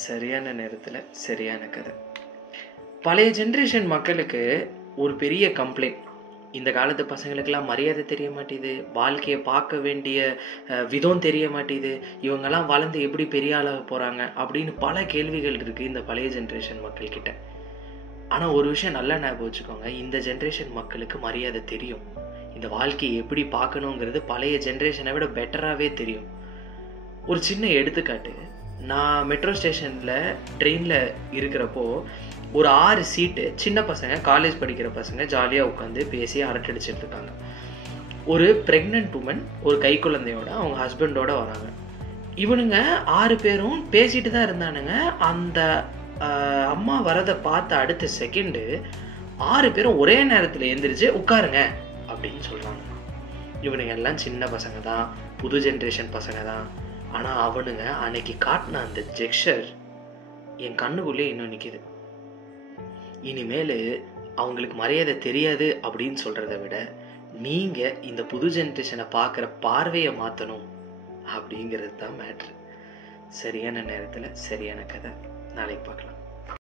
சரியான நேரத்தில் சரியான கதை. பழைய ஜென்ரேஷன் மக்களுக்கு ஒரு பெரிய கம்ப்ளைண்ட், இந்த காலத்து பசங்களுக்கெல்லாம் மரியாதை தெரிய மாட்டேது, வாழ்க்கையை பார்க்க வேண்டிய விதம் தெரிய மாட்டேது, இவங்கெல்லாம் வளர்ந்து எப்படி பெரிய ஆளாக போகிறாங்க அப்படின்னு பல கேள்விகள் இருக்குது இந்த பழைய ஜென்ரேஷன் மக்கள்கிட்ட. ஆனால் ஒரு விஷயம் நல்லா ஞாபகம் வச்சுக்கோங்க, இந்த ஜென்ரேஷன் மக்களுக்கு மரியாதை தெரியும். இந்த வாழ்க்கையை எப்படி பார்க்கணுங்கிறது பழைய ஜென்ரேஷனை விட பெட்டராகவே தெரியும். ஒரு சின்ன எடுத்துக்காட்டு, நான் மெட்ரோ ஸ்டேஷனில் ட்ரெயினில் இருக்கிறப்போ ஒரு 6 சீட்டு சின்ன பசங்க, காலேஜ் படிக்கிற பசங்க ஜாலியாக உட்காந்து பேசி அரட்டடிச்சிட்டு இருக்காங்க. ஒரு ப்ரெக்னென்ட் உமன் ஒரு கை குழந்தையோட அவங்க ஹஸ்பண்டோட வராங்க. இவனுங்க 6 பேரும் பேசிட்டு தான் இருந்தானுங்க. அந்த அம்மா வரதை பார்த்த அடுத்த செகண்டு 6 பேரும் ஒரே நேரத்தில் எழுந்திரிச்சு உட்காருங்க அப்படின்னு சொல்கிறாங்க. இவனுங்க எல்லாம் சின்ன பசங்க தான், புது ஜென்ரேஷன் பசங்க தான். ஆனால் அவனுங்க அன்னைக்கு காட்டின அந்த ஜெக்ஷர் என் கண்ணுக்குள்ளே இன்னும் நிற்கிது. இனிமேல் அவங்களுக்கு மரியாதை தெரியாது அப்படின்னு சொல்கிறத விட நீங்கள் இந்த புது ஜென்ரேஷனை பார்க்குற பார்வையை மாற்றணும் அப்படிங்கிறது தான் மேட்ரு. சரியான நேரத்தில் சரியான கதை. நாளைக்கு பார்க்கலாம்.